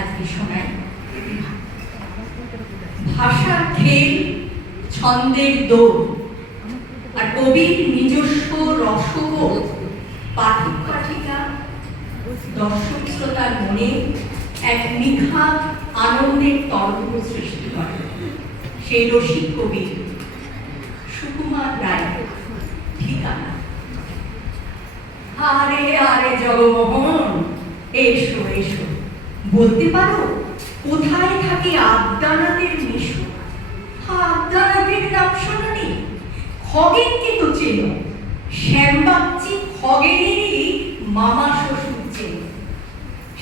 আজকে শোনাই। ভাষার খেল, ছন্দের দৌড় আর কবির নিজস্ব রসবোধ পাঠক পাঠিকা দর্শক শ্রোতার মনে এক নিখাদ আনন্দের তরঙ্গ সৃষ্টি করে। সেই রসিক কবি সুকুমার রায়। ঠিকানা। আরে আরে জগমোহন, এসো এসো, বলতে পারো কোথায় থাকে আবদানাদের মিশু? আবদানাদের নাম শোনি? খগেনকে তো চেনো, শ্যামবাগচি খগেনেরই মামা শ্বশুর চেনো।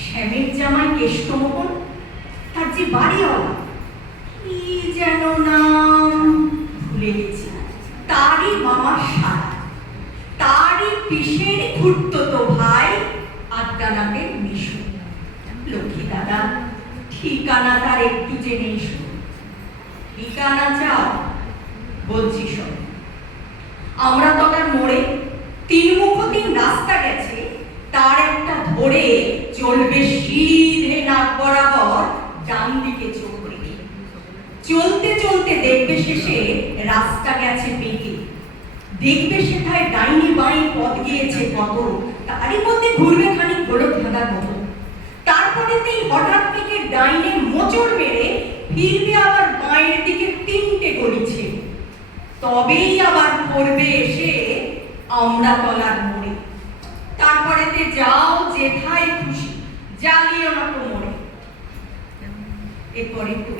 শ্যামের জামাই কেষ্টমোহন, তার যে বাড়িওয়ালা, কি যেন নাম ভুলে গেছি, তারই মামার সাথ, তারই পিসের খুড়তুতো ভাই আবদানাদের মিশু। লক্ষ্মী দাদা, ঠিকানা তার একটু জেনে এসো। ঠিকানা চাও? বলছি শোন। আমরা তলার মোড়ে 3 মুখ 3 রাস্তা গেছে, তার একটা ধরে চলবে সিধে নাক বরাবর ডান দিকে চোখ রেখে। চলতে চলতে দেখবে শেষে রাস্তা গেছে বেঁকে। দেখবে সেটায় ডাইনি বাঁই পথ গিয়েছে কত, তারই মধ্যে ঘুরবে খানিক হলুদ ধাঁধার মতো। তারপরেতেই হঠাৎ থেকে ডাইনে মোচড় মেরে ফিরবে আবার বাঁয়ের দিকে 3টে গলিছে। তবেই আবার পড়বে এসে আমরা তলার মোড়ে। তারপরেতে যাও যেথায় খুশি, জ্বালিও না কোমরে। এরপরে কবি